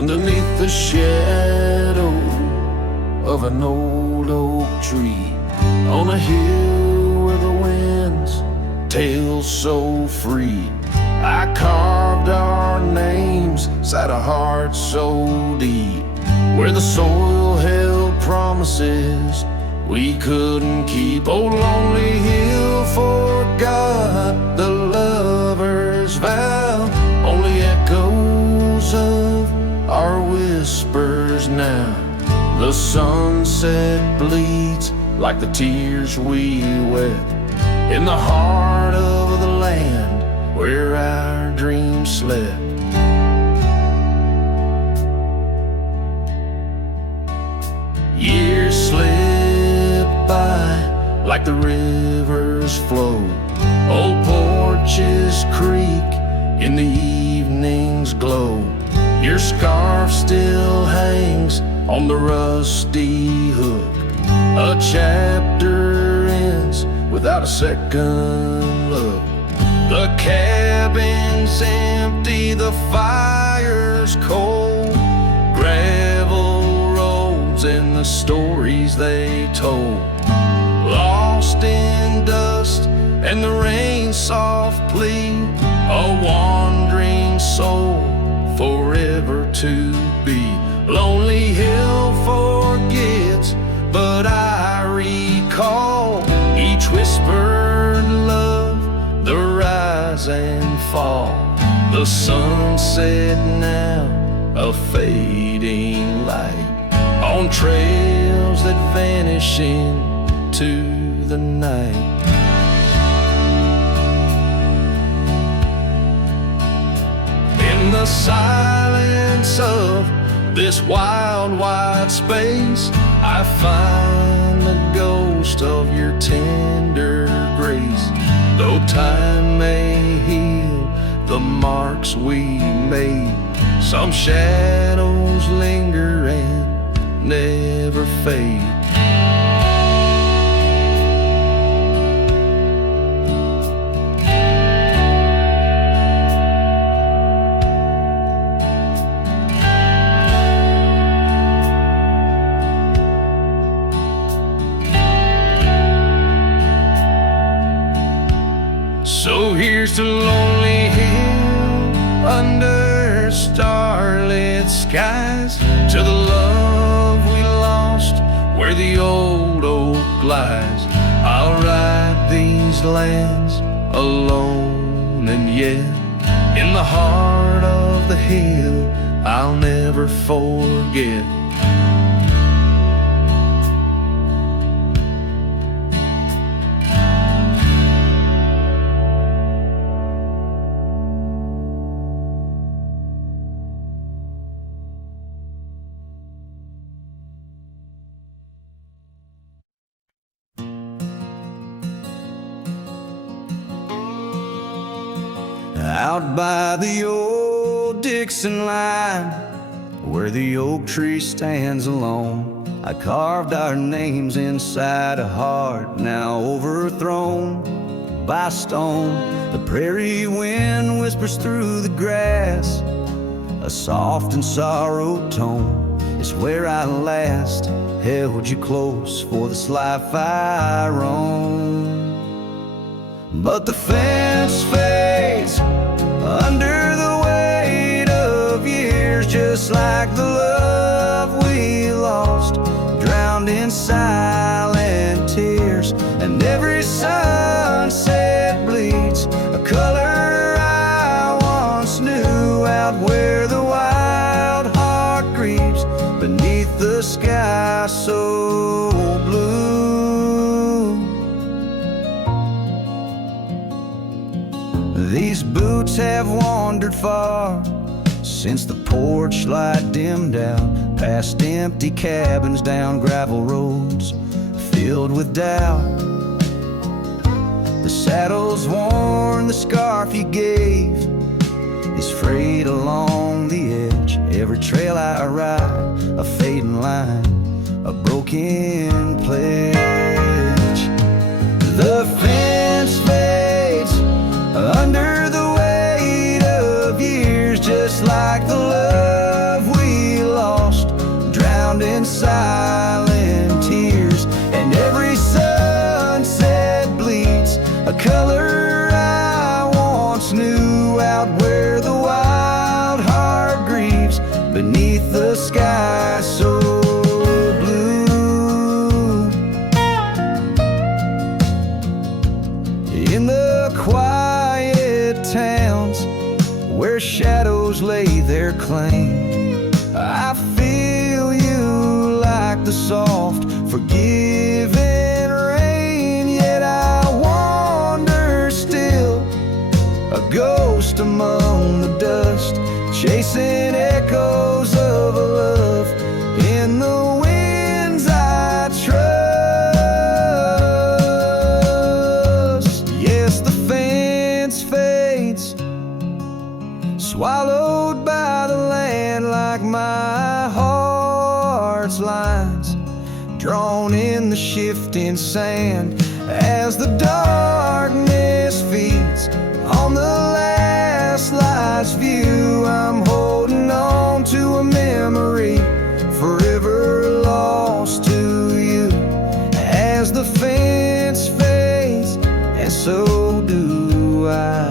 underneath the shadow of an old oak tree, on a hill where the winds tale so free. I carved our names inside a heart so deep, where the soil held promises we couldn't keep. Oh, lonely hill forgot the lover's vow, only echoes of our whispers now. The sunset bleeds like the tears we wept in the heart of the land where our dreams slept. Years slip by like the river's flow. Old porches creak in the evening's glow. Your scarf still hangs on the rusty hook. A chapter ends without a second look. The cabin's empty, the fire's cold. Gravel roads and the stories they told, lost in dust and the rain's soft plea. A wandering soul forever to be. Lonely hill forgets, but I recall each whispered love, the rise and fall. The sunset now, a fading light on trails that vanish into the night. In the silence of this wild, wide space, I find the ghost of your tender grace. Though time may heal the marks we made, some shadows linger and never fade. So here's to Lonely Hill under starlit skies, to the love we lost where the old oak lies. I'll ride these lands alone, and yet in the heart of the hill I'll never forget. Out by the old Dixon line, where the oak tree stands alone, I carved our names inside a heart now overthrown by stone. The prairie wind whispers through the grass, a soft and sorrowed tone. It's where I last held you close for this life I roam. But the fence fades under the weight of years, just like the love we lost, drowned in silent tears. And every sunset bleeds a color I once knew, out where the wild heart grieves beneath the sky so blue. These boots have wandered far since the porch light dimmed out, past empty cabins, down gravel roads filled with doubt. The saddle's worn, the scarf you gave is frayed along the edge. Every trail I ride, a fading line, a broken pledge. The fence fades under the weight of years, just like the love we color I once knew, out where the wild heart grieves beneath the sky so blue. In the quiet towns where shadows lay their claim, I feel you like the soft, forgiving rain. Yet I wander still, a ghost among the dust, chasing echoes of a love in the winds I trust. Yes, the fence fades, swallowed by the land, like my heart's lines drawn in the shifting sand. As the darkness feeds on the last light's view, I'm holding on to a memory forever lost to you. As the fence fades, and so do I,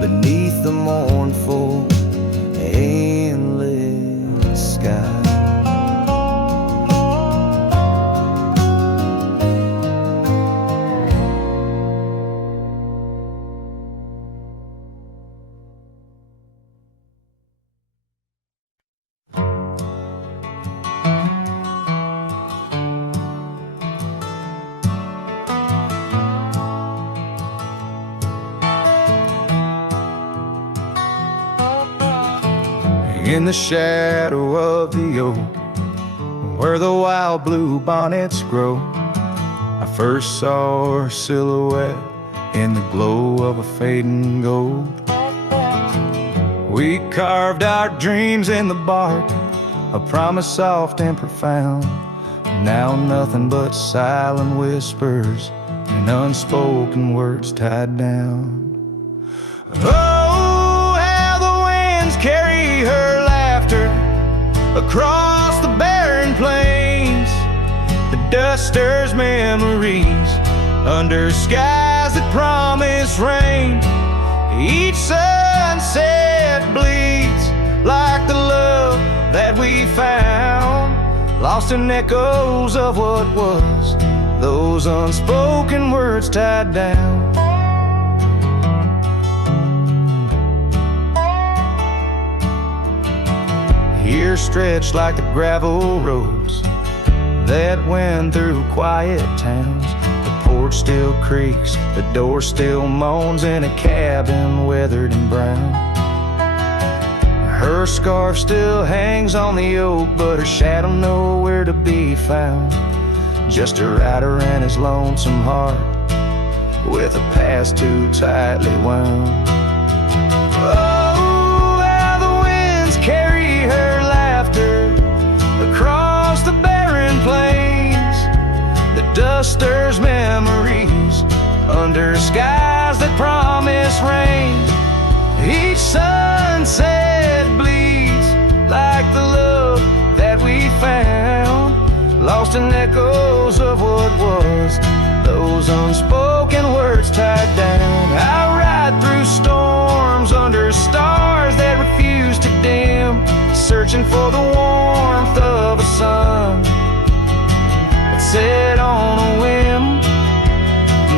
beneath the mournful, endless sky. In the shadow of the oak, where the wild blue bonnets grow, I first saw her silhouette in the glow of a fading gold. We carved our dreams in the bark, a promise soft and profound. Now nothing but silent whispers and unspoken words tied down. Oh, how the winds carry her laughter across the barren plains. The dust stirs memories under skies that promise rain. Each sunset bleeds like the love that we found, lost in echoes of what was, those unspoken words tied down. Here stretched like the gravel roads that went through quiet towns. The porch still creaks, the door still moans in a cabin weathered and brown. Her scarf still hangs on the oak, but her shadow nowhere to be found. Just a rider and his lonesome heart, with a past too tightly wound. Oh, how the winds carry her laughter across the barren plains. The dust stirs memories under skies that promise rain. Each sunset bleeds like the love that we found, lost in echoes of what was, those unspoken words tied down. I ride through storms under stars that refuse to dim, searching for the warmth of a sun that set on a whim.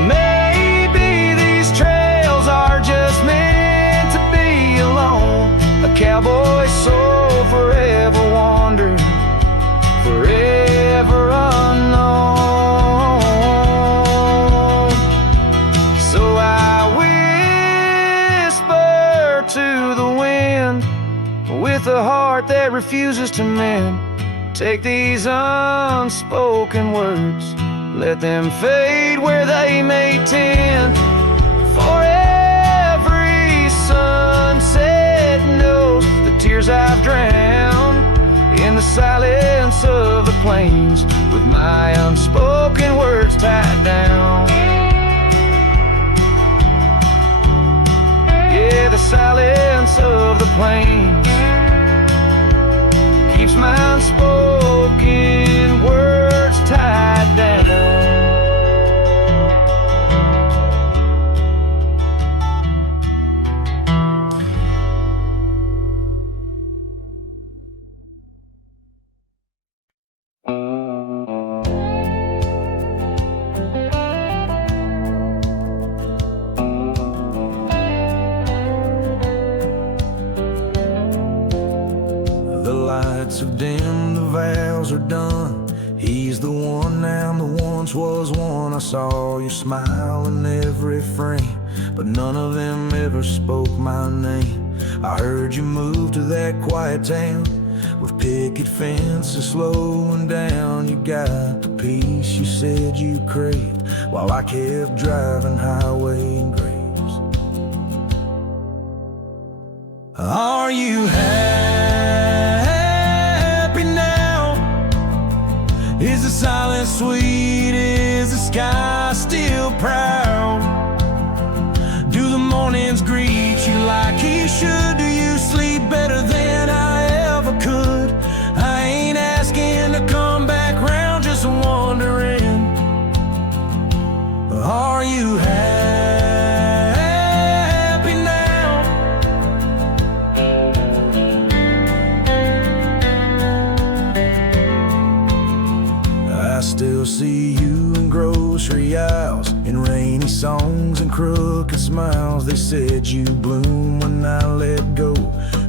Maybe these trails are just meant to be alone. A cowboy's soul forever wandered, forever unknown. So I whisper to the wind, with a heart that refuses to mend. Take these unspoken words, let them fade where they may tend. For every sunset knows the tears I've drowned in the silence of the plains, with my unspoken words tied down. Yeah, the silence of the plains keeps my unspoken words tied down. lights have dimmed, the vows are done. He's the one now, the once was one. I saw your smile in every frame, but none of them ever spoke my name. I heard you move to that quiet town with picket fences slowing down. You got the peace you said you craved, while I kept driving highway graves. Are you happy now? Is the silence sweet? Is the sky still proud? Do the mornings greet you like he should? Do you sleep better than I ever could? I ain't asking to come back round, just wondering. Are you happy now? I still see you in grocery aisles, in rainy songs and crooked smiles. They said you bloom when I let go,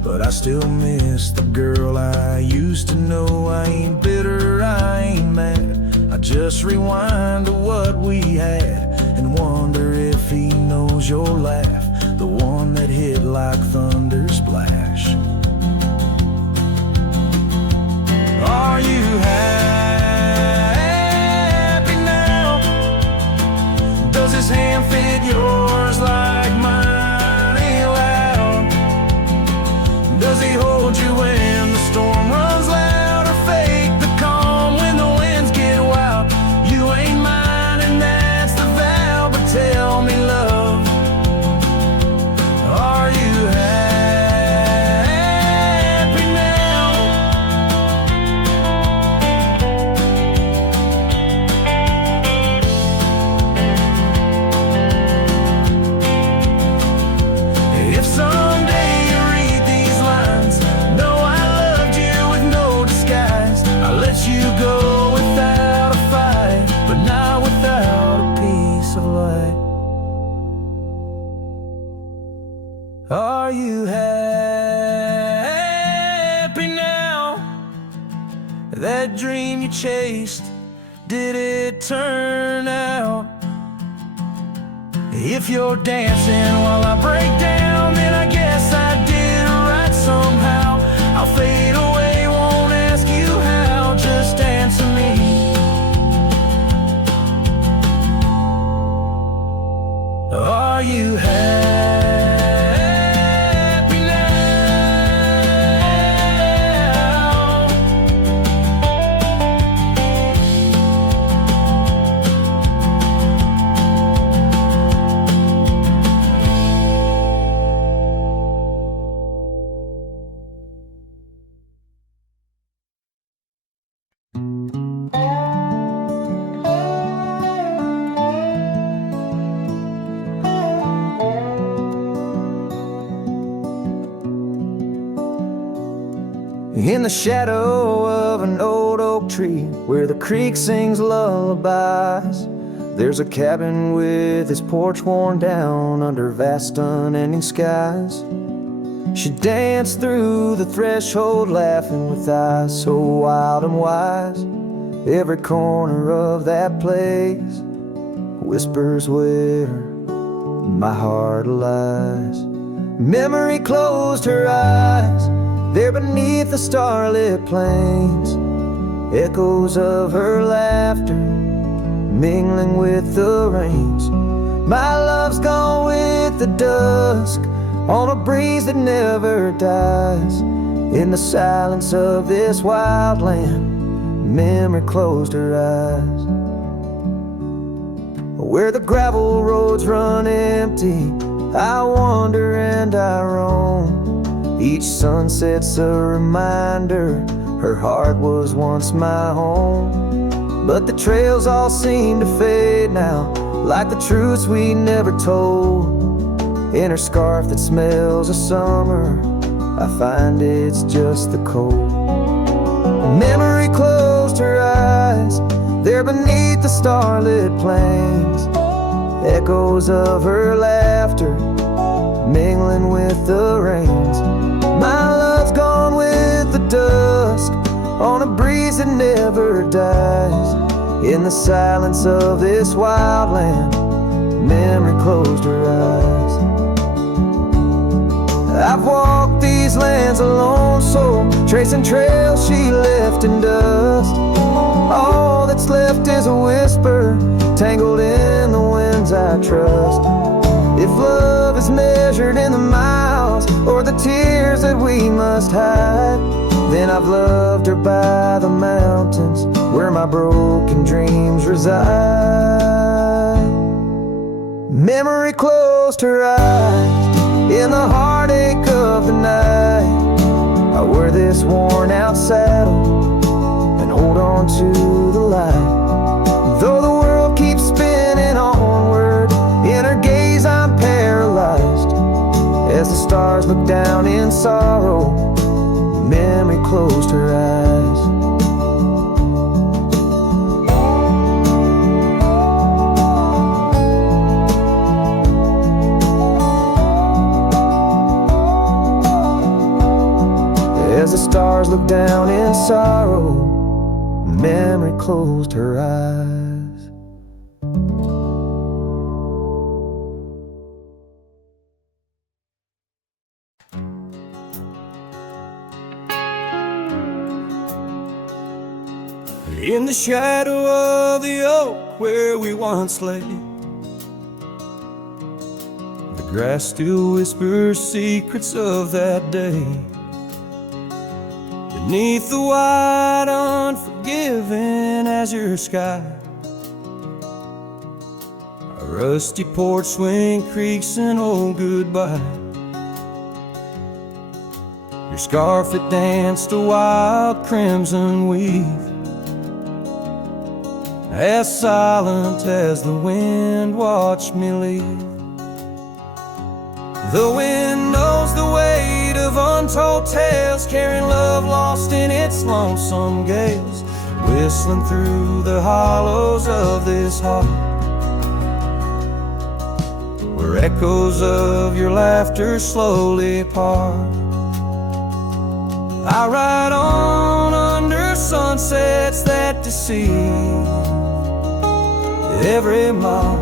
but I still miss the girl I used to know. I ain't bitter, I ain't mad. I just rewind to what we had and wonder if he knows your laugh, the one that hit like thunder splash. Are you happy now? Does his hand fit yours like mine ain't loud? Does he hold you when the storm runs loud, or fake the calm when the winds get wild? You ain't mine and that's the vow, but tell me, love, are you happy now? If someday you read these lines, know I loved you with no disguise. I let you go without a fight, but not without a piece of light. Are you happy now? That dream you chased, did it turn out? If you're dancing while I break down, then I guess I did right somehow. I'll fade away, won't ask you how, just answer me. Are you happy now? In the shadow of an old oak tree, where the creek sings lullabies, there's a cabin with its porch worn down under vast unending skies. She danced through the threshold laughing with eyes so wild and wise. Every corner of that place whispers where my heart lies. Memory closed her eyes there beneath the starlit plains, echoes of her laughter mingling with the rains. My love's gone with the dusk on a breeze that never dies. In the silence of this wild land, memory closed her eyes. Where the gravel roads run empty, I wander and I roam. Each sunset's a reminder her heart was once my home. But the trails all seem to fade now, like the truths we never told. In her scarf that smells of summer, I find it's just the cold. Memory closed her eyes there beneath the starlit plains, echoes of her laughter mingling with the rains. My love's gone with the dusk breeze that never dies. In the silence of this wild land, memory closed her eyes. I've walked these lands alone, so tracing trails she left in dust. All that's left is a whisper, tangled in the winds I trust. If love is measured in the miles, or the tears that we must hide, then I've loved her by the mountains, where my broken dreams reside. Memory closed her eyes in the heartache of the night. I wear this worn out saddle and hold on to the light. Though the world keeps spinning onward, in her gaze I'm paralyzed. As the stars look down in sorrow, memory closed her eyes. As the stars look down in sorrow, memory closed her eyes. In the shadow of the oak where we once lay, the grass still whispers secrets of that day. Beneath the wide, unforgiving azure sky, a rusty porch swing creaks an old goodbye. Your scarf, it danced a wild crimson weave, as silent as the wind watched me leave. The wind knows the weight of untold tales, carrying love lost in its lonesome gales, whistling through the hollows of this heart, where echoes of your laughter slowly part. I ride on under sunsets that deceive. Every mile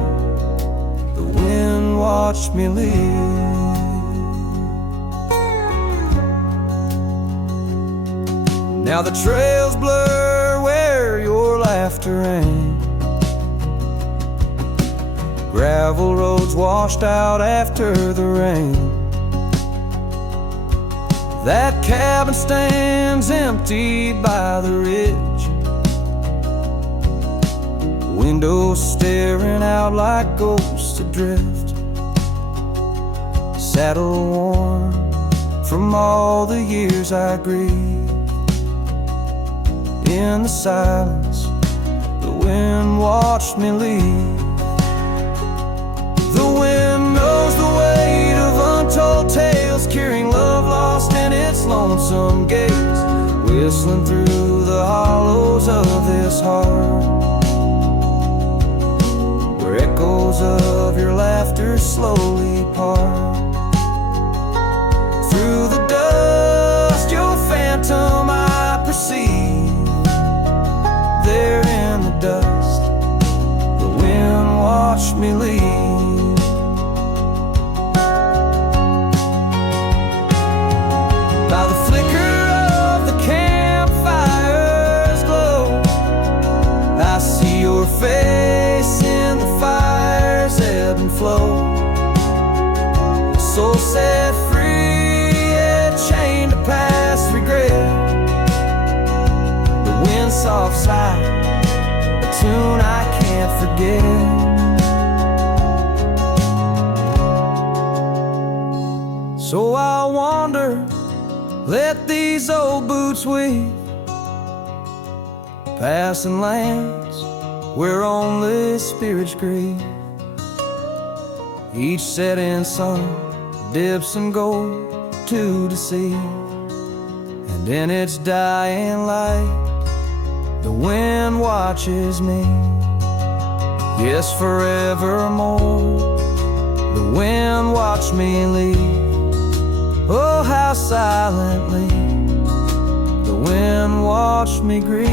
the wind watched me leave. Now the trails blur where your laughter rang, gravel roads washed out after the rain. That cabin stands empty by the ridge, windows staring out like ghosts adrift, saddle worn from all the years I grieved. In the silence, the wind watched me leave. The wind knows the weight of untold tales, carrying love lost in its lonesome gaze, whistling through the hollows of this heart, where echoes of your laughter slowly part. Through the dust, your phantom I perceive. There in the dust, the wind watched me leave. By the flicker of the campfire's glow, I see your face in the fire's ebb and flow. A soul set free, yet chained to past regret. The wind soft sigh, a tune I can't forget. So I'll wander, let these old boots weave, passing lands where only spirits grieve. Each setting sun dips in gold to deceive, and in its dying light the wind watches me. Yes, forevermore the wind watched me leave. Oh, how silently the wind watched me grieve.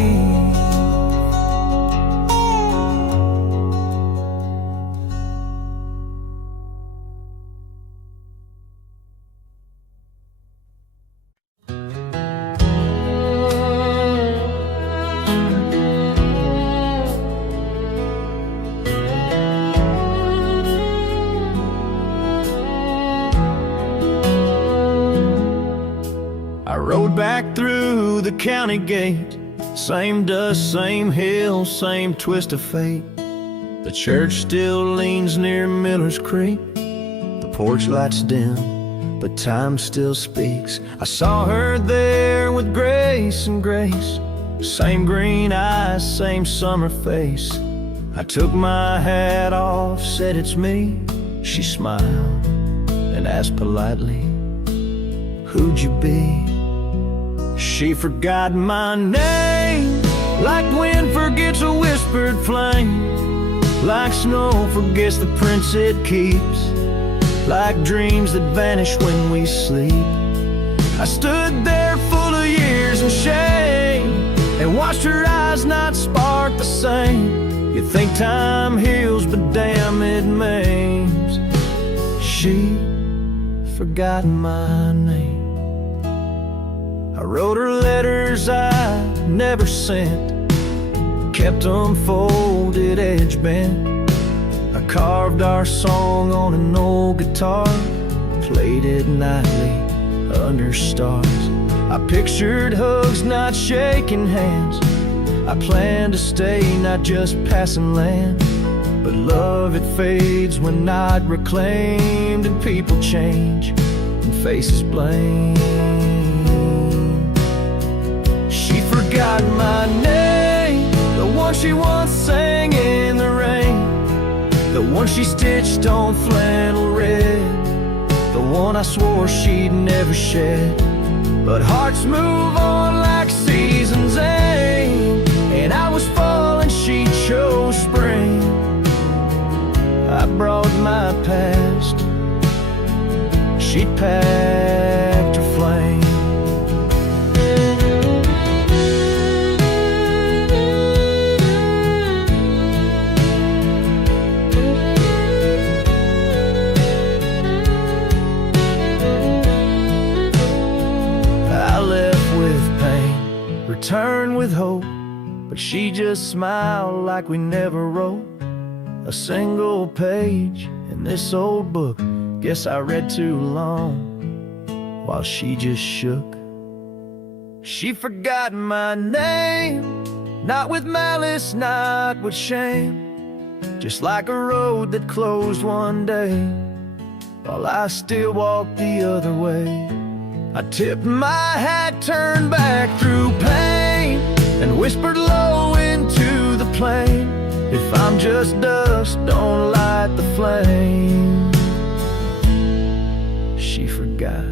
I rode back through the county gate, same dust, same hill, same twist of fate. The church still leans near Miller's Creek. The porch lights dim, but time still speaks. I saw her there with grace and grace, same green eyes, same summer face. I took my hat off, said it's me. She smiled and asked politely, who'd you be? She forgot my name, like wind forgets a whispered flame, like snow forgets the prints it keeps, like dreams that vanish when we sleep. I stood there full of years and shame, and watched her eyes not spark the same. You think time heals, but damn it maims. She forgot my name. I wrote her letters I never sent, kept them folded, edge bent. I carved our song on an old guitar, played it nightly under stars. I pictured hugs, not shaking hands. I planned to stay, not just passing land. But love, it fades when not reclaimed, and people change and faces blame. She forgot my name, the one she once sang in the rain, the one she stitched on flannel red, the one I swore she'd never shed. But hearts move on like seasons aim, and I was fall and she chose spring. I brought my past, she packed her flame. Return with hope, but she just smiled like we never wrote a single page in this old book. Guess I read too long while she just shook. She forgot my name, not with malice, not with shame, just like a road that closed one day while I still walked the other way. I tipped my hat, turned back through pain, and whispered low into the plain, if I'm just dust, don't light the flame. She forgot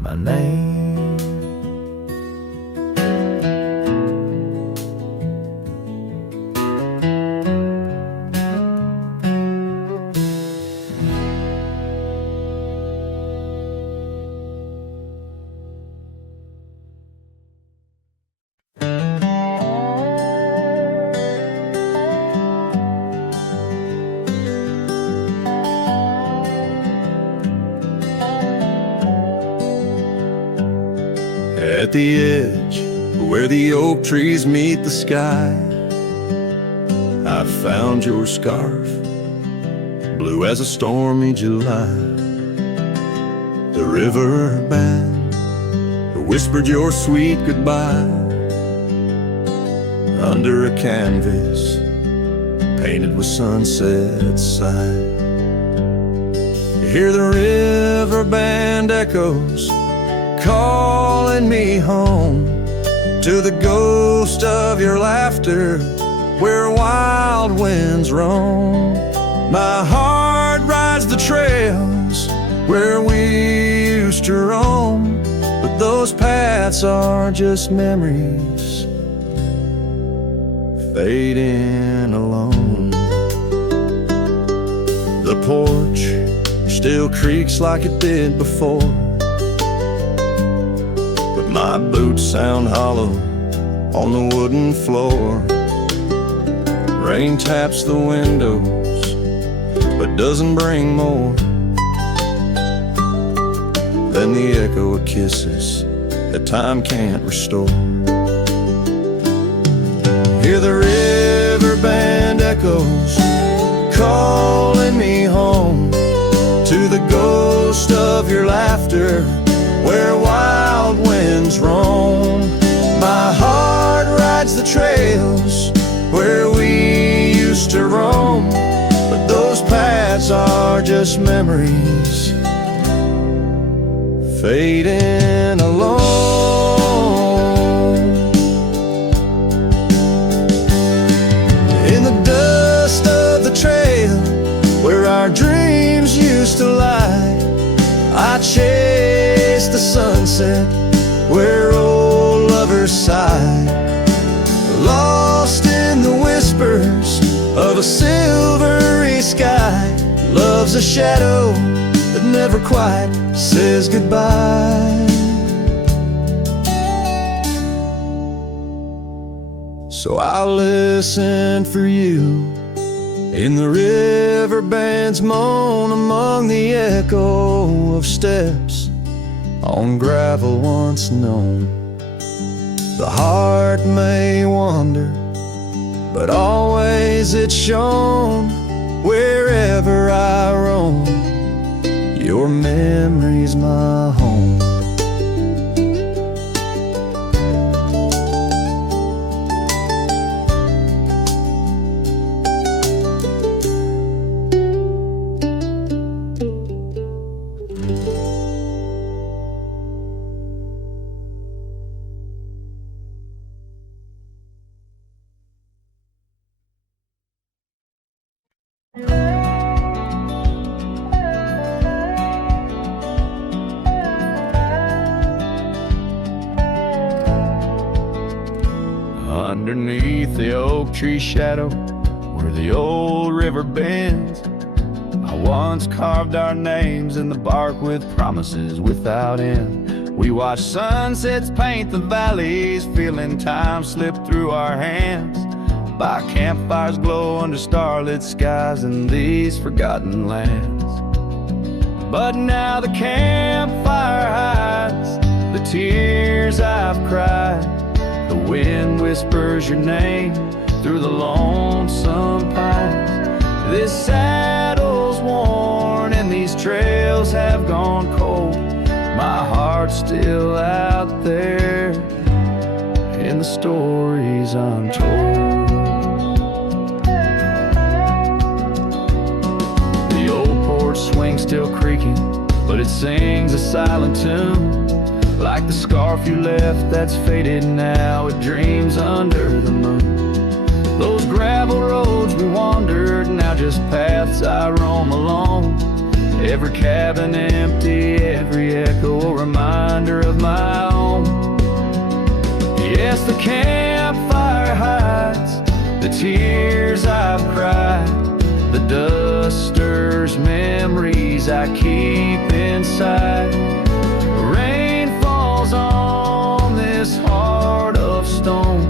my name. At the edge where the oak trees meet the sky, I found your scarf, blue as a stormy July. The river band whispered your sweet goodbye under a canvas painted with sunset side. You hear the river band echoes calling me home to the ghost of your laughter where wild winds roam. My heart rides the trails where we used to roam, but those paths are just memories fading alone. The porch still creaks like it did before, My boots sound hollow on the wooden floor. Rain taps the windows, but doesn't bring more than the echo of kisses that time can't restore. Hear the river band echoes calling me home to the ghost of your laughter where wild winds roam. My heart rides the trails where we used to roam, but those paths are just memories fading alone. In the dust of the trail where our dreams used to lie, I chase the sunset where old lovers sigh, lost in the whispers of a silvery sky. Love's a shadow that never quite says goodbye. So I'll listen for you in the riverband's moan, among the echo of steps on gravel once known. The heart may wander, but always it's shown wherever I roam. Your memory's my home. Underneath the oak tree shadow where the old river bends, I once carved our names in the bark with promises without end. We watched sunsets paint the valleys, feeling time slip through our hands. By campfires glow under starlit skies in these forgotten lands. But now the campfire hides the tears I've cried. The wind whispers your name through the lonesome pines. This saddle's worn and these trails have gone cold. My heart's still out there in the stories untold. The old porch swing's still creaking, but it sings a silent tune. Like the scarf you left that's faded now, it dreams under the moon. Those gravel roads we wandered, now just paths I roam alone. Every cabin empty, every echo a reminder of my own. Yes, the campfire hides the tears I've cried. The dust stirs memories I keep inside. On this heart of stone,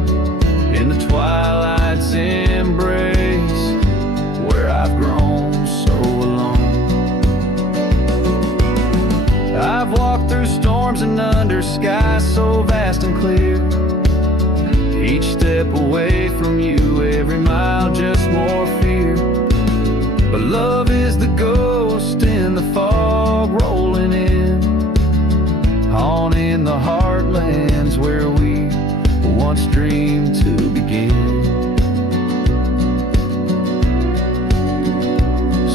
in the twilight's embrace, where I've grown so alone. I've walked through storms and under skies so vast and clear. Each step away from you, every mile just more fear. But love is the ghost in the fog rolling in, on in the heartlands where we once dreamed to begin.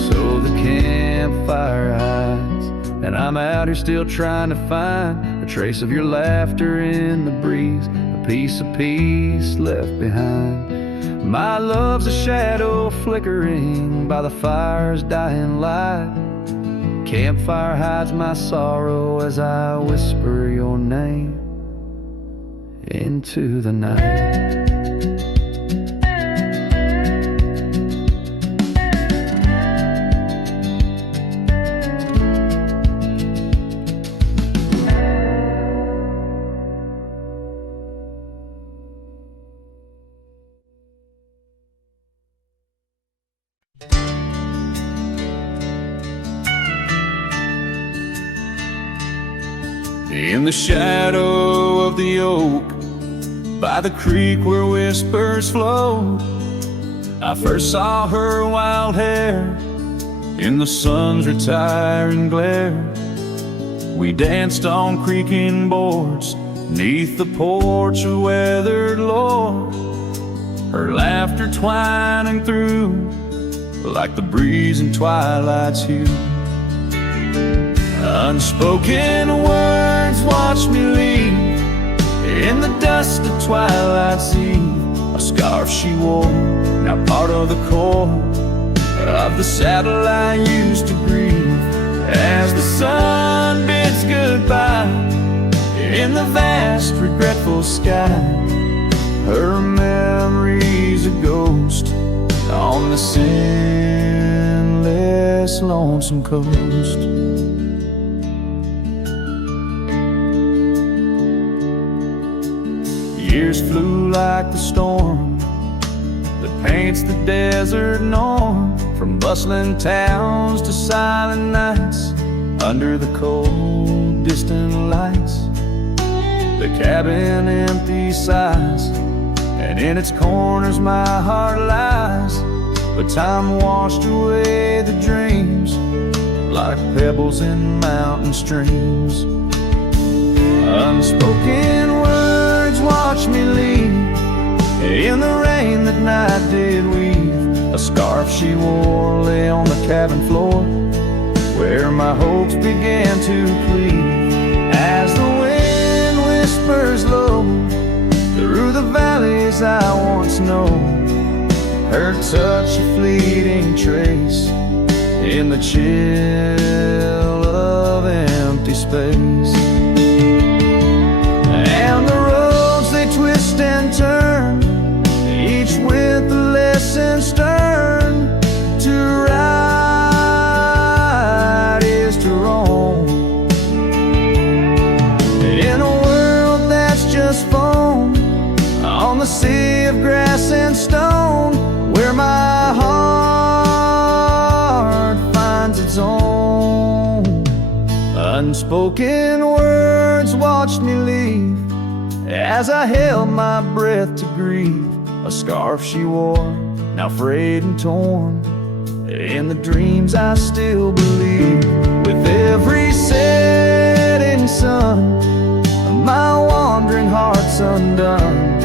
So the campfire hides, and I'm out here still trying to find a trace of your laughter in the breeze, a piece of peace left behind. My love's a shadow flickering by the fire's dying light. Campfire hides my sorrow as I whisper your name into the night. In the shadow of the oak, by the creek where whispers flow, I first saw her wild hair in the sun's retiring glare. We danced on creaking boards 'neath the porch of weathered lore, her laughter twining through like the breeze in twilight's hue. Unspoken words watched me leave in the dust of twilight's eve. A scarf she wore, now part of the core of the saddle I used to breathe. As the sun bids goodbye in the vast regretful sky, her memory's a ghost on the endless lonesome coast. Years flew like the storm that paints the desert norm, from bustling towns to silent nights under the cold distant lights. The cabin empty sighs, and in its corners my heart lies. But time washed away the dreams like pebbles in mountain streams. Unspoken words watch me leave in the rain that night did weave. A scarf she wore lay on the cabin floor where my hopes began to cleave. As the wind whispers low through the valleys I once known, her touch a fleeting trace in the chill of empty space. And the roads they twist and turn, each with a lesson stern. To right is to roam in a world that's just foam on the sea of grass and stone, where my heart finds its own. Unspoken words watched me leave as I held my breath to grieve. A scarf she wore, now frayed and torn, in the dreams I still believe. With every setting sun, my wandering heart's undone.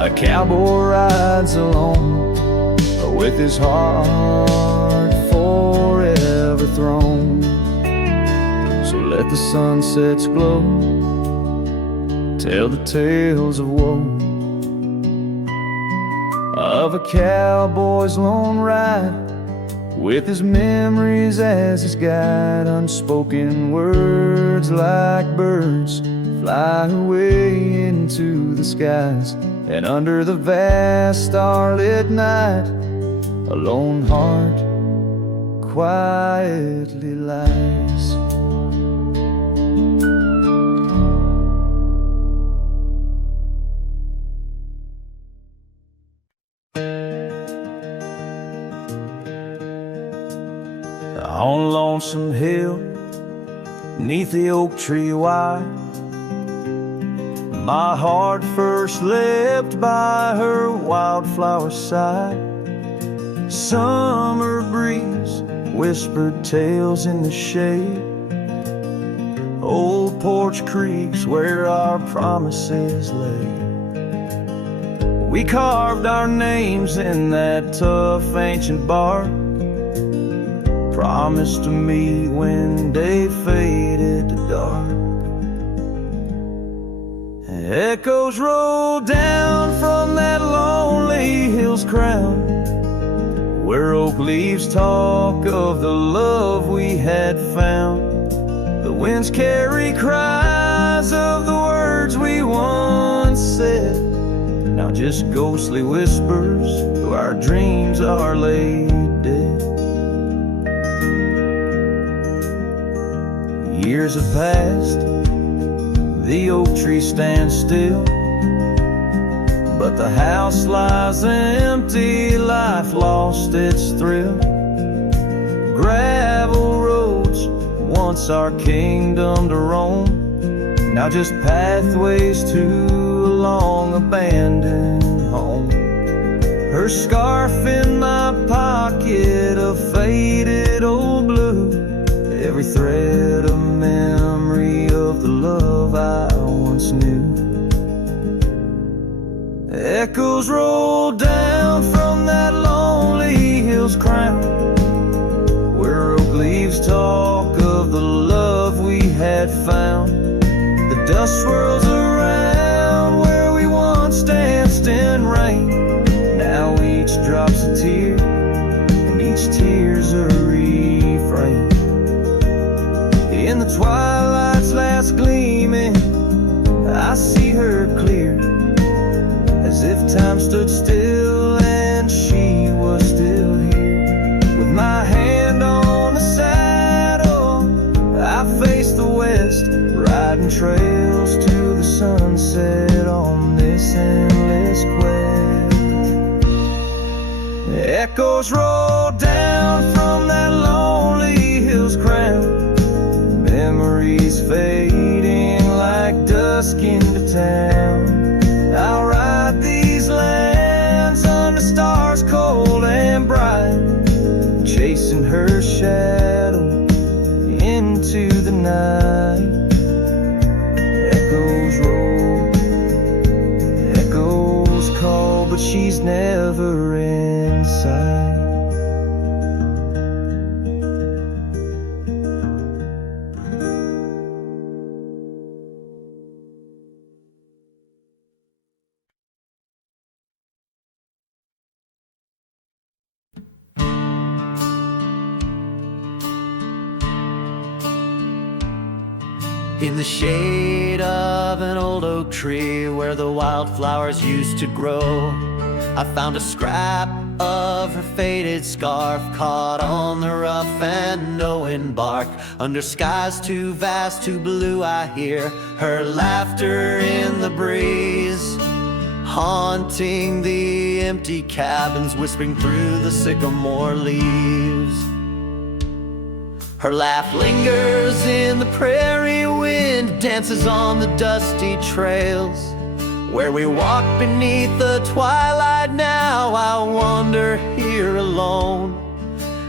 A cowboy rides alone with his heart forever thrown. So let the sunsets glow, tell the tales of woe, of a cowboy's lone ride with his memories as his guide. Unspoken words like birds fly away into the skies, and under the vast starlit night a lone heart quietly lies. On Lonesome Hill, 'neath the oak tree wide, my heart first leapt by her wildflower side. Summer breeze whispered tales in the shade, old porch creeks where our promises lay. We carved our names in that tough ancient bark, promised to meet when day faded to dark. Echoes roll down from that lonely hill's crown, where oak leaves talk of the love we had found. The winds carry cries of the words we once said, now just ghostly whispers though our dreams are laid dead. Years have passed, the oak tree stands still, but the house lies empty, life lost its thrill. Gravel roads, once our kingdom to roam, now just pathways to a long abandoned home. Her scarf in my pocket, a faded old blue, every thread a memory of the love I once knew. Echoes roll down from that lonely hill's crown, where oak leaves talk of the love we had found. The dust swirls around where we once danced in rain. Now each drop's a tear, and each tear's a refrain. In the twilight's last gleaming, I see her clear, as if time stood still and she was still here. With my hand on the saddle, I face the west, riding trails to the sunset on this endless quest. Echoes roll down from that lonely hill's crown, memories fading like dusk into town. I'll ride these lands under stars cold and bright, chasing her shadow into the night. Echoes roll, echoes call, but she's never in sight. In the shade of an old oak tree where the wildflowers used to grow, I found a scrap of her faded scarf caught on the rough and knowing bark. Under skies too vast, too blue, I hear her laughter in the breeze, haunting the empty cabins, whispering through the sycamore leaves. Her laugh lingers in the prairie wind, dances on the dusty trails. Where we walk beneath the twilight now, I wander here alone.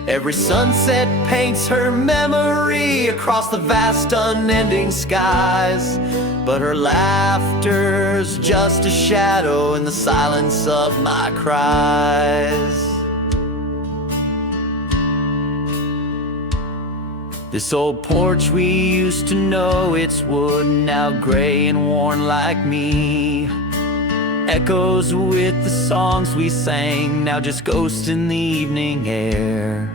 Every sunset paints her memory across the vast unending skies, but her laughter's just a shadow in the silence of my cries. This old porch we used to know, it's wood, now gray and worn like me. Echoes with the songs we sang, now just ghosts in the evening air.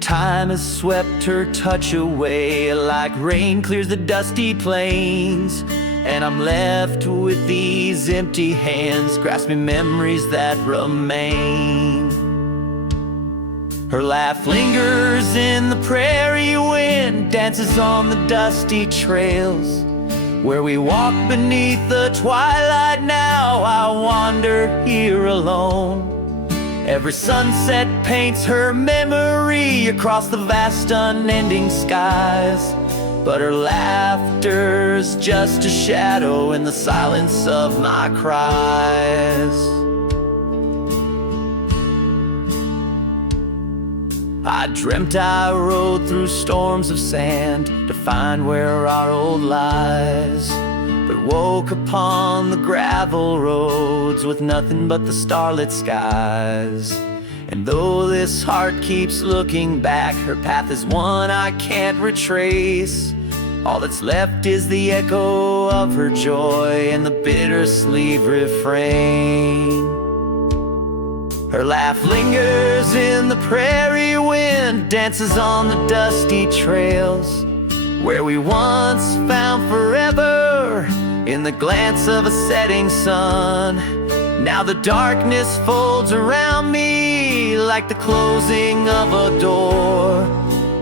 Time has swept her touch away, like rain clears the dusty plains. And I'm left with these empty hands, grasping memories that remain. Her laugh lingers in the prairie wind, dances on the dusty trails. Where we walk beneath the twilight now, I wander here alone. Every sunset paints her memory across the vast unending skies, but her laughter's just a shadow in the silence of my cries. I dreamt I rode through storms of sand to find where our old lies, but woke upon the gravel roads with nothing but the starlit skies. And though this heart keeps looking back, her path is one I can't retrace. All that's left is the echo of her joy and the bittersweet refrain. Her laugh lingers in the prairie wind, dances on the dusty trails. Where we once found forever in the glance of a setting sun, now the darkness folds around me like the closing of a door.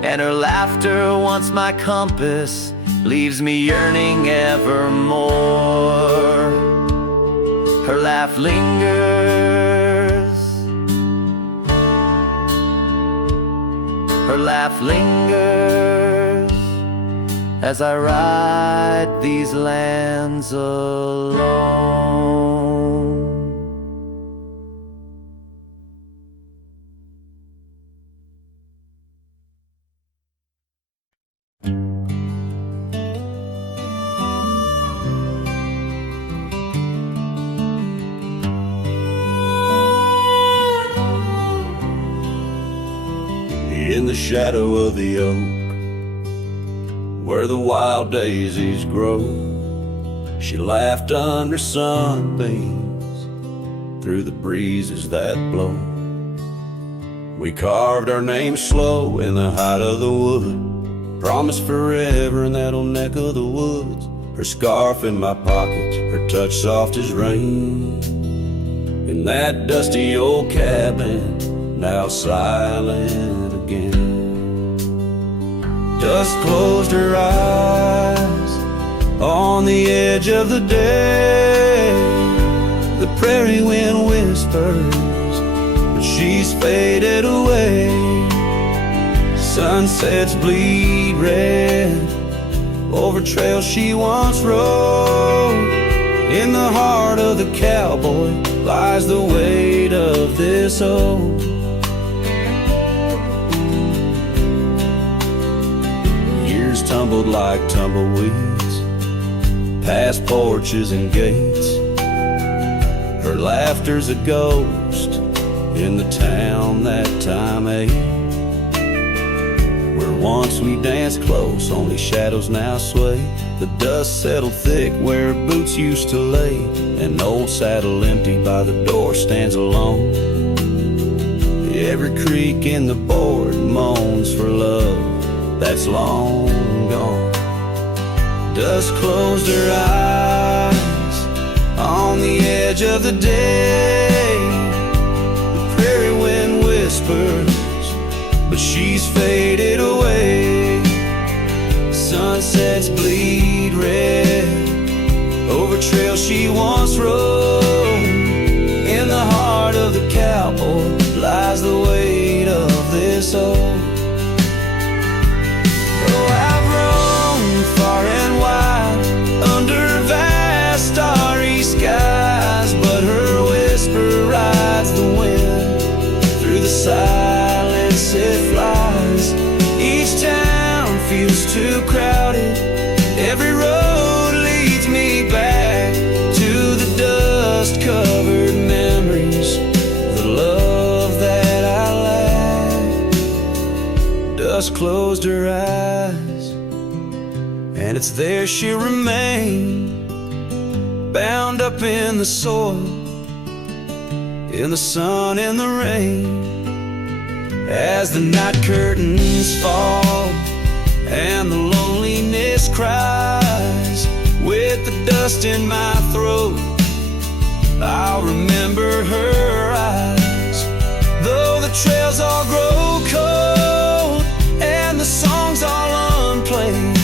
And her laughter, once my compass, leaves me yearning evermore. Her laugh lingers, her laugh lingers as I ride these lands alone. In the shadow of the oak, where the wild daisies grow, she laughed under sunbeams through the breezes that blow. We carved our names slow in the height of the wood, promised forever in that old neck of the woods. Her scarf in my pocket, her touch soft as rain, in that dusty old cabin, now silent again. Dusk closed her eyes on the edge of the day. The prairie wind whispers, but she's faded away. Sunsets bleed red over trails she once rode. In the heart of the cowboy lies the weight of this old. Years tumbled like tumbleweeds past porches and gates. Her laughter's a ghost in the town that time ate. Where once we danced close, only shadows now sway. The dust settled thick where boots used to lay. An old saddle empty by the door stands alone. Every creek in the board moans for love that's long gone. Dust closed her eyes on the edge of the day. The prairie wind whispers, but she's faded away. Sunsets bleed red over trails she once rode. In the heart of the cowboy lies the weight of this old. Oh, I've roamed far and wide under vast starry skies, but her whisper rides the wind through the silence it flies. Each town feels too crowded, every road leads me back to the dust-covered memories of the love that I lacked. Dust closed her eyes, and it's there she'll remain, bound up in the soil, in the sun and the rain. As the night curtains fall and the loneliness cries, with the dust in my throat, I'll remember her eyes. Though the trails all grow cold and the songs all unplayed,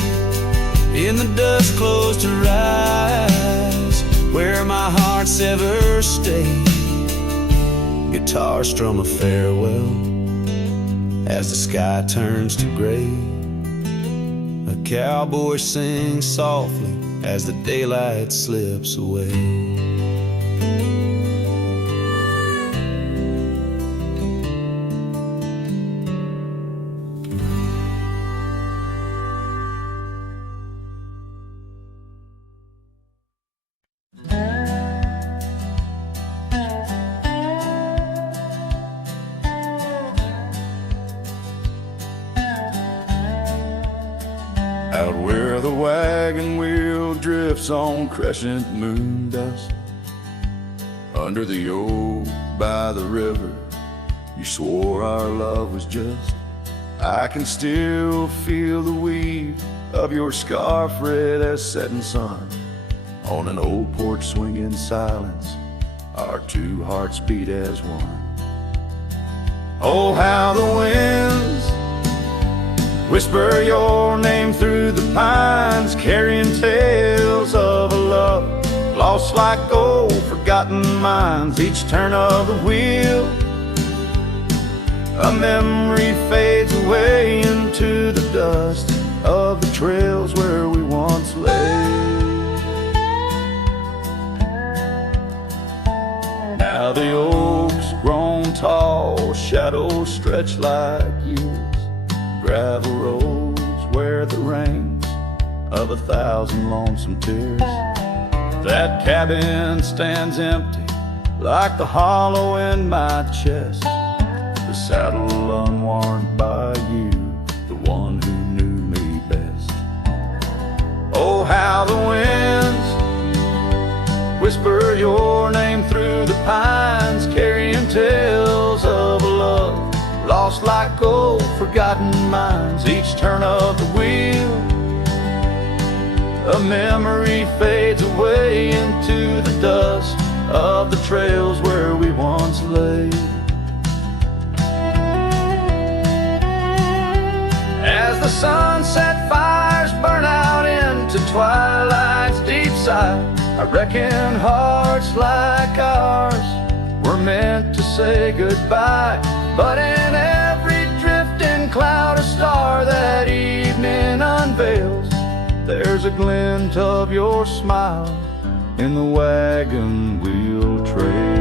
in the dust closed her eyes, where my heart's ever stayed. Guitar strum a farewell as the sky turns to gray. A cowboy sings softly as the daylight slips away. Out where the wagon wheel drifts on crescent moon dust, under the oak by the river, you swore our love was just. I can still feel the weave of your scarf red as setting sun. On an old porch swing in silence, our two hearts beat as one. Oh, how the winds whisper your name through the pines, carrying tales of a love lost like old forgotten mines. Each turn of the wheel, a memory fades away into the dust of the trails where we once lay. Now the oaks grown tall, shadows stretch like years, gravel roads where the rains of 1,000 lonesome tears. That cabin stands empty like the hollow in my chest, the saddle unworn by you, the one who knew me best. Oh, how the winds whisper your name through the pines, carrying tales of a love lost like gold, forgotten mines. Each turn of the wheel, a memory fades away into the dust of the trails where we once lay. As the sunset fires burn out into twilight's deep side, I reckon hearts like ours were meant to say goodbye. But in every drifting cloud, a star that evening unveils, there's a glint of your smile in the wagon wheel trail.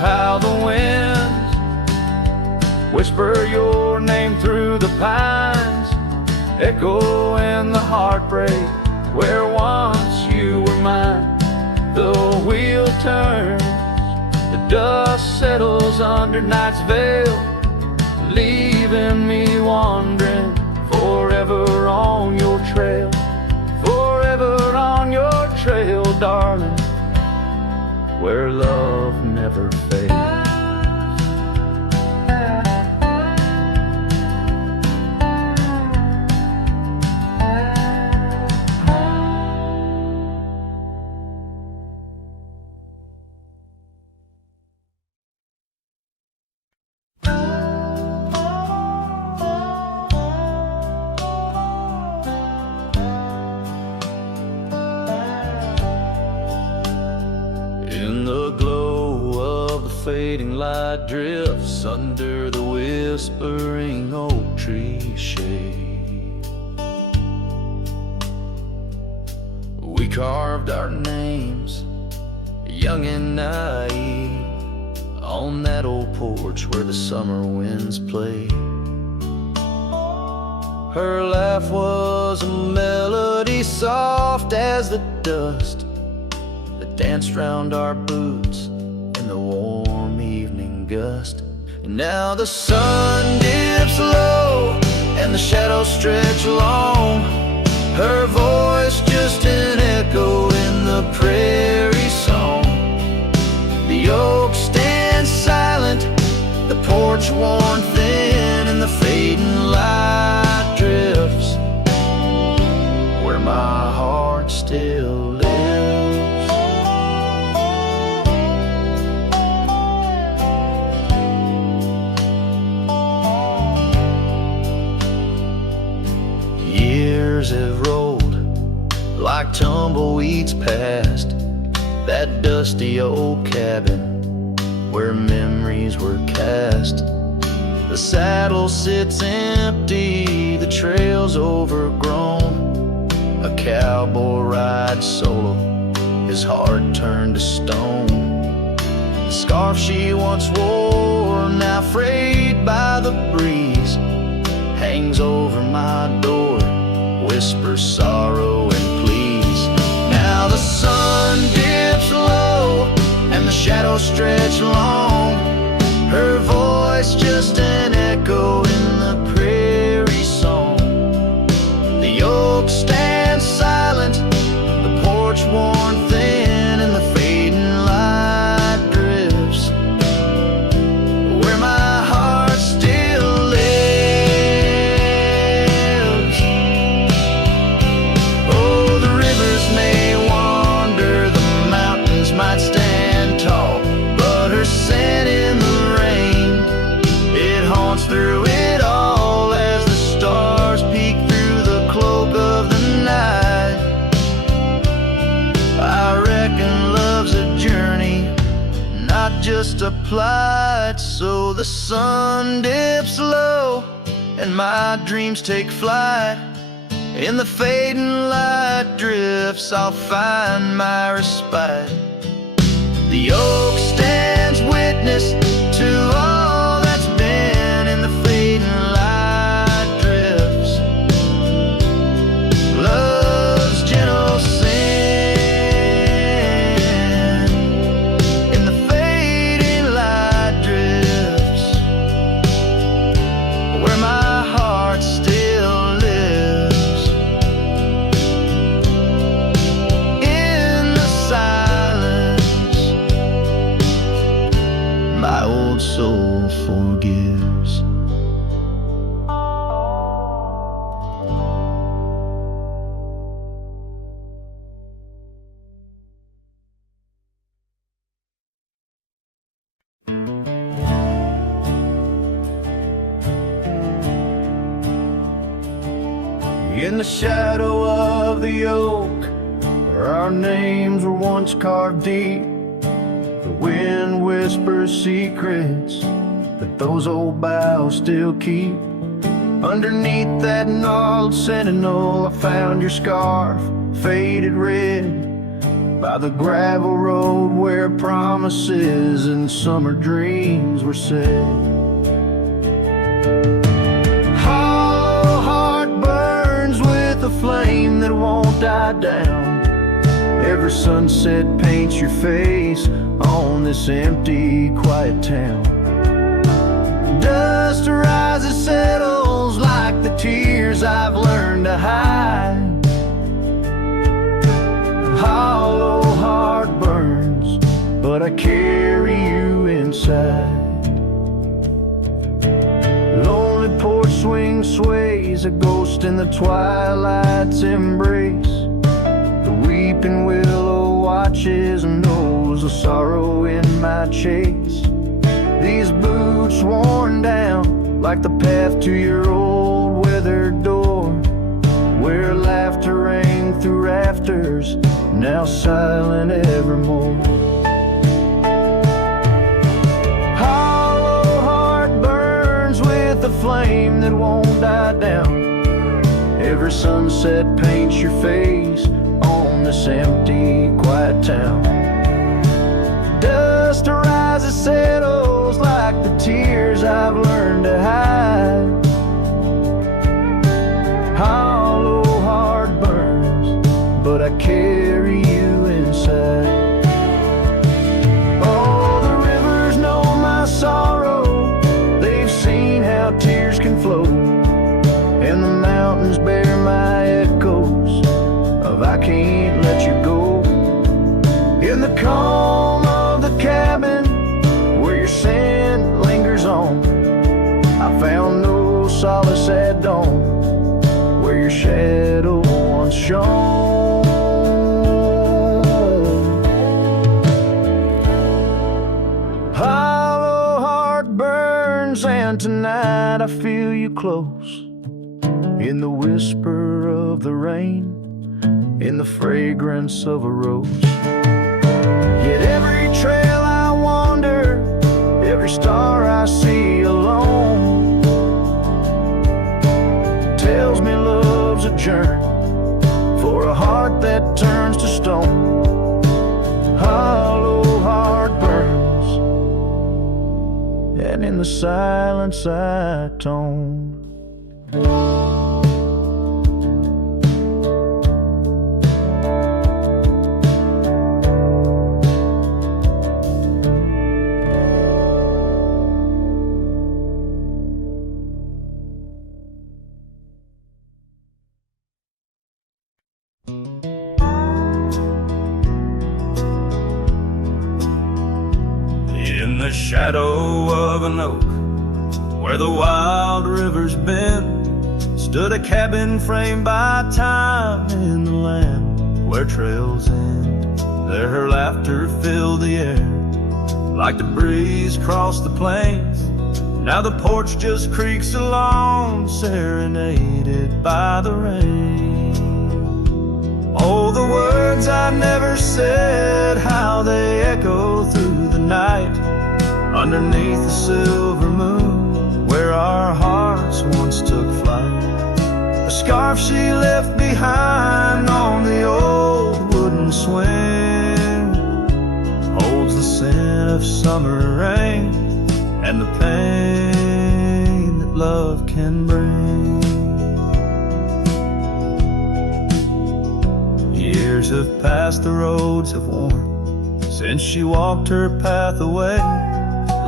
How the winds whisper your name through the pines, echo in the heartbreak where once you were mine. The wheel turns, the dust settles under night's veil, leaving me wandering forever on your trail, forever on your trail, darling, where love never fades. In the glow of the fading light drifts under the whispering oak tree shade, we carved our names, young and naive, on that old porch where the summer winds played. Her laugh was a melody soft as the dust that danced round our boots in the warm evening gust. And now the sun dips low and the shadows stretch long, her voice just an echo in the prairie song. The oak stands silent, the porch worn thin, and the fading light drifts where my heart still lives. Years have rolled like tumbleweeds past that dusty old cabin where memories were cast. The saddle sits empty, the trail's overgrown. A cowboy rides solo, his heart turned to stone. The scarf she once wore, now frayed by the breeze, hangs over my door, whispers sorrow and pleas. Now the sun dips low and the shadows stretch long, her voice just an echo in the prairie song. The oak stands silent, the porch worn thin, and the fading light drifts where my heart still lives. just a plight. So the sun dips low and my dreams take flight. In the fading light drifts I'll find my respite. The oak stands witness to all that's been. In the fading light drifts love's gentle sin. In the fading light drifts where my heart still lives. In the silence my old soul forgives. In the shadow of the oak, where our names were once carved deep, the wind whispers secrets that those old boughs still keep. Underneath that gnarled sentinel, I found your scarf, faded red, by the gravel road where promises and summer dreams were said. Hollow heart burns with a flame that won't die down. Every sunset paints your face on this empty, quiet town. Dust rises, settles like the tears I've learned to hide. Hollow heart burns, but I carry you inside. Lonely porch swing sways, a ghost in the twilight's embrace. The weeping willow watches and knows the sorrow in my chase. These boots worn down like the path to your old weathered door, where laughter rang through rafters, now silent evermore. Hollow heart burns with a flame that won't die down. Every sunset paints your face on this empty, quiet town. Dust rises, settles like the tears I've learned to hide. Hollow heart burns, but I carry you inside. Oh, the rivers know my sorrow, they've seen how tears can flow, and the mountains bear my echoes of I can't let you go. In the calm of the cabin where your scent lingers on, I found no solace at dawn, where your shadow once shone. Hollow heart burns, and tonight I feel you close, in the whisper of the rain, in the fragrance of a rose. Yet every trail I wander, every star I see alone, tells me love's a journey for a heart that turns to stone. Hollow heart burns, and in the silence I tone. In the shadow of an oak, where the wild river's bend, stood a cabin framed by time in the land where trails end. There her laughter filled the air, like the breeze crossed the plains. Now the porch just creaks along, serenaded by the rain. Oh, the words I never said, how they echo through the night. underneath the silver moon, where our hearts once took flight. The scarf she left behind on the old wooden swing holds the scent of summer rain and the pain that love can bring. Years have passed, the roads have worn since she walked her path away,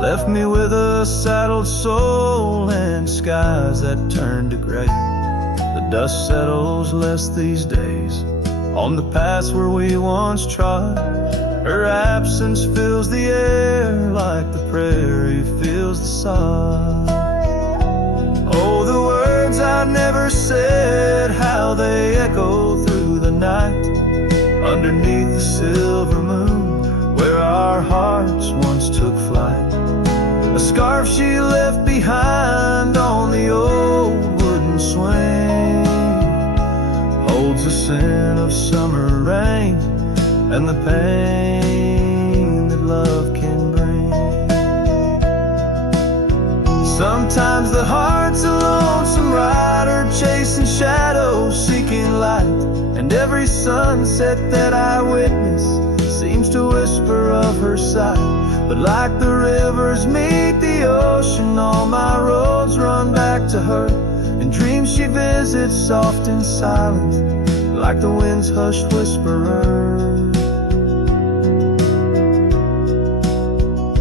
left me with a saddled soul and skies that turned to gray. The dust settles less these days on the paths where we once trod. Her absence fills the air like the prairie fills the sod. Oh, the words I never said, how they echo through the night, underneath the silver moon, where our hearts once took flight. A scarf she left behind on the old wooden swing holds the scent of summer rain and the pain that love can bring. Sometimes the heart's a lonesome rider, chasing shadows, seeking light, and every sunset that I witness seems to whisper of her sight. But like the rivers meet the ocean, all my roads run back to her. In dreams she visits soft and silent, like the wind's hushed whisperer.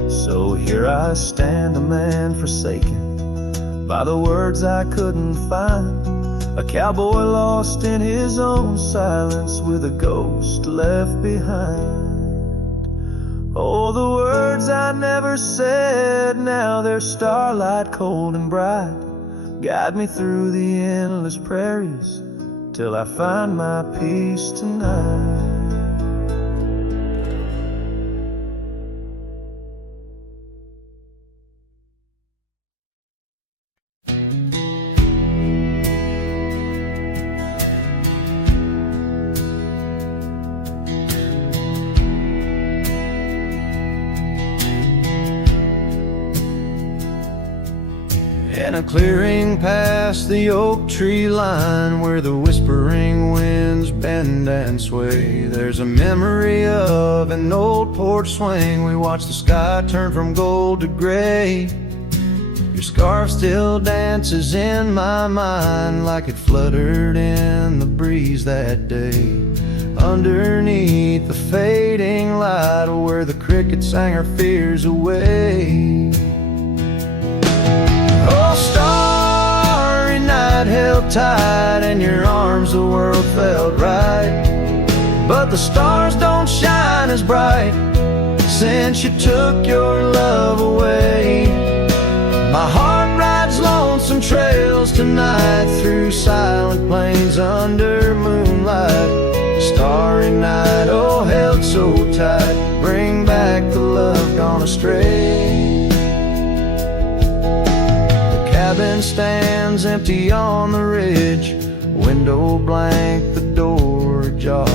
So here I stand, a man forsaken by the words I couldn't find, a cowboy lost in his own silence with a ghost left behind. Oh, the words I never said, now they're starlight cold and bright, guide me through the endless prairies till I find my peace tonight. In a clearing past the oak tree line, where the whispering winds bend and sway, there's a memory of an old porch swing. We watch the sky turn from gold to gray. Your scarf still dances in my mind like it fluttered in the breeze that day, underneath the fading light, where the cricket sang her fears away. Oh, starry night held tight in your arms, the world felt right, but the stars don't shine as bright since you took your love away. My heart rides lonesome trails tonight, through silent plains under moonlight. Starry night, oh, held so tight, bring back the love gone astray. Cabin stands empty on the ridge, window blank, the door ajar.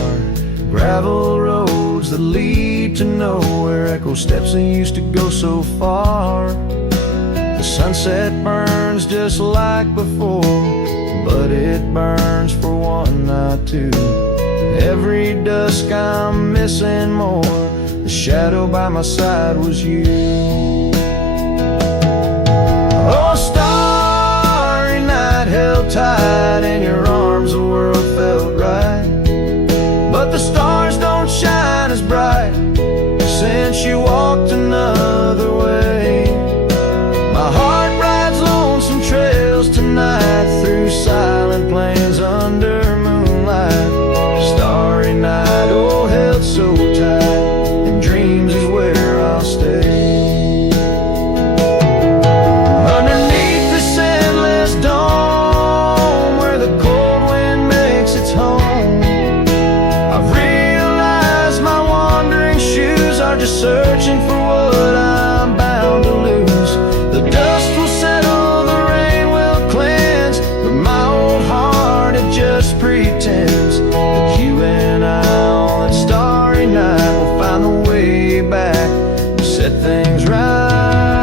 Gravel roads that lead to nowhere, echo steps that used to go so far. The sunset burns just like before, but it burns for one, not two. Every dusk I'm missing more, the shadow by my side was you. Oh, starry night held tight in your arms, the world felt right, but the stars don't shine as bright since you walked another way. My heart rides lonesome trails tonight, through silent plains under moonlight. Starry night, oh, held so tight, in dreams is where I'll stay. Searching for what I'm bound to lose. The dust will settle, the rain will cleanse, but my old heart, it just pretends that you and I on that starry night will find the way back and set things right.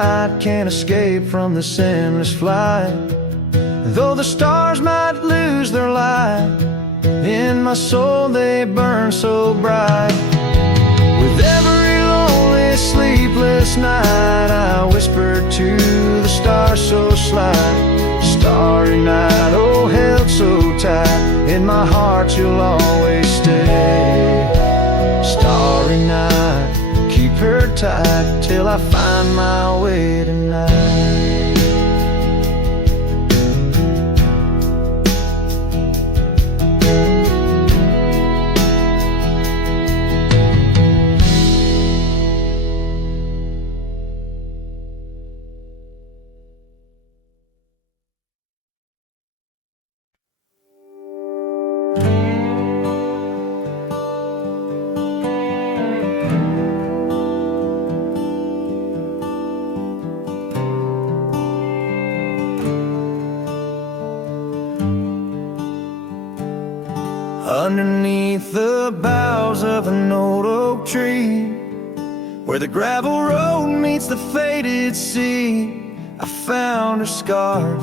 light can't escape from this endless flight. Though the stars might lose their light, in my soul they burn so bright. With every lonely, sleepless night, I whisper to the stars so slight. Starry night, oh held so tight, in my heart you'll always stay. Starry night, keep her tight till I find my way tonight. Underneath the boughs of an old oak tree, where the gravel road meets the faded sea, I found her scarf,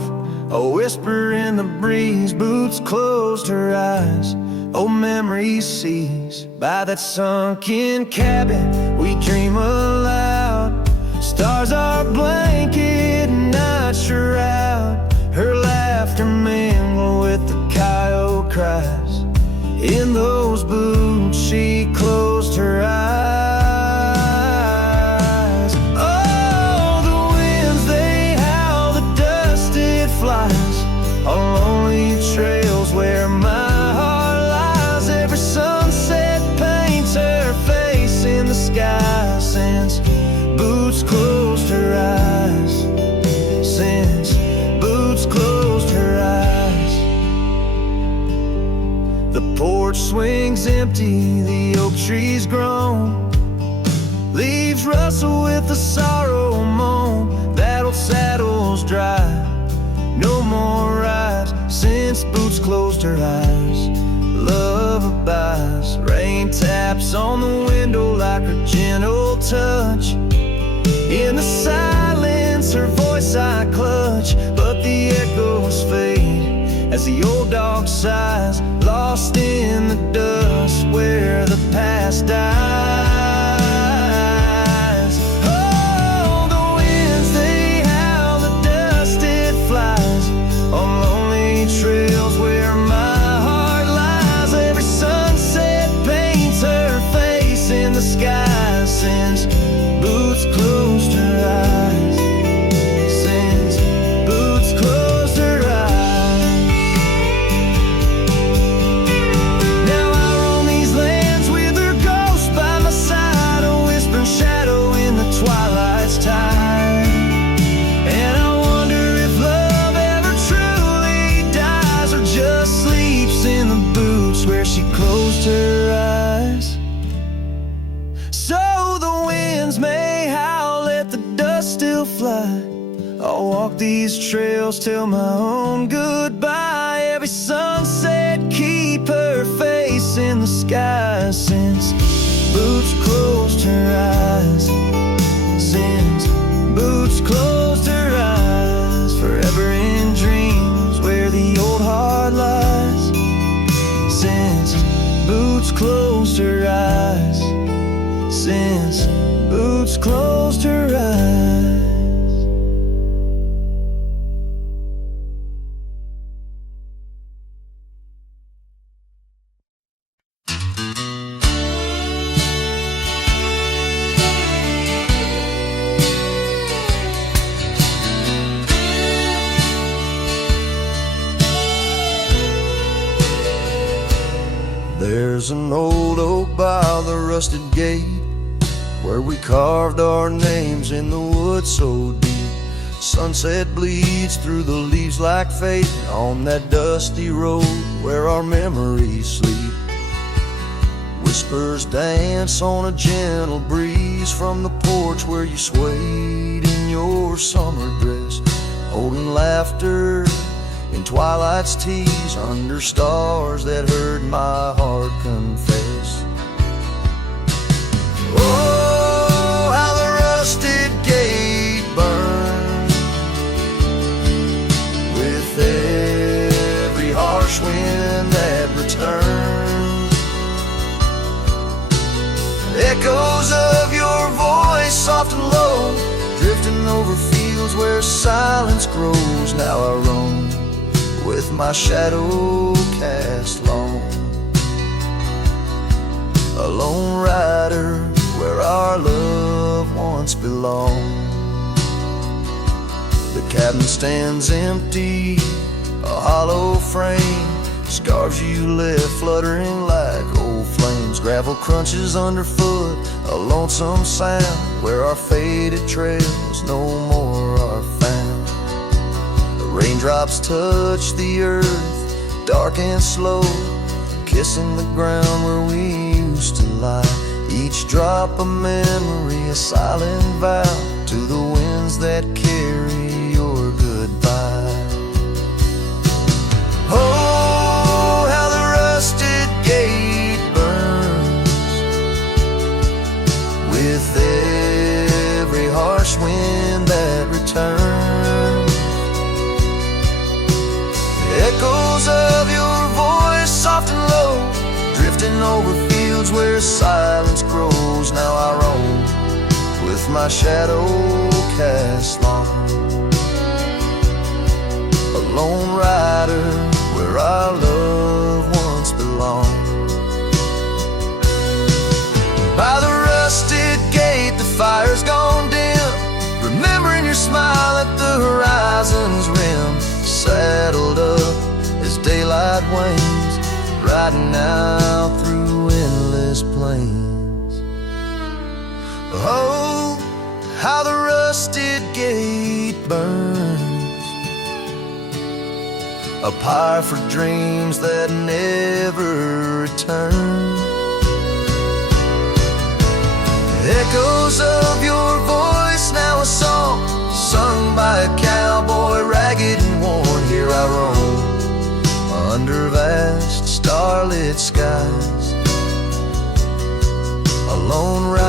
a whisper in the breeze. Boots closed her eyes, old memories seize. By that sunken cabin we dream aloud. Stars are blanket, night shroud. Her laughter mingle with the coyote cries. In those boots she closed her eyes. Oh, the winds they howl, the dust it flies on lonely trails where my heart lies. Every sunset paints her face in the sky. Since boots closed her eyes, since boots closed her eyes. The porch swings empty, the oak tree's grown. Leaves rustle with the sorrow moan. That old saddle's dry, no more rides since boots closed her eyes. Love abides, rain taps on the window like her gentle touch. In the silence her voice I clutch, but the echoes fade as the old dog sighs, lost in the dust where the past dies. Oh, the winds they howl, the dust it flies on lonely trails where my heart lies. Every sunset paints her face in the sky. Since boots closed her eyes, since boots closed her eyes. Twilight's time, and I wonder if love ever truly dies or just sleeps in the boots where she closed her eyes. So the winds may howl, let the dust still fly. I'll walk these trails till my own goodbye. Every sunset keep her face in the sky. Since boots closed her eyes, since boots closed her eyes. Forever in dreams where the old heart lies. Since boots closed her eyes, since boots closed her eyes. There's an old oak by the rusted gate where we carved our names in the wood so deep. Sunset bleeds through the leaves like fate on that dusty road where our memories sleep. Whispers dance on a gentle breeze from the porch where you swayed in your summer dress, holding laughter in twilight's tease under stars that heard my heart confess. Oh, how the rusted gate burned silence grows, now I roam with my shadow cast long. A lone rider where our love once belonged. The cabin stands empty, a hollow frame, scarves you left fluttering like old flames. Gravel crunches underfoot, a lonesome sound where our faded trails no more are found. The raindrops touch the earth, dark and slow, kissing the ground where we used to lie. Each drop a memory, a silent vow to the winds that carry your goodbye. Oh, how the rusted gate burns with every harsh wind that returns. Echoes of your voice, soft and low, drifting over fields where silence grows. Now I roam with my shadow cast long. A lone rider where our love once belonged. By the rusted gate the fire's gone dim, remembering your smile at the horizon's rim. Saddled up as daylight wanes, riding out through endless plains. Oh, how the rusted gate burns, a pyre for dreams that never return. Echoes of your voice, now a song sung by a cowboy, ragged and worn. Here I roam under vast starlit skies, a lone rider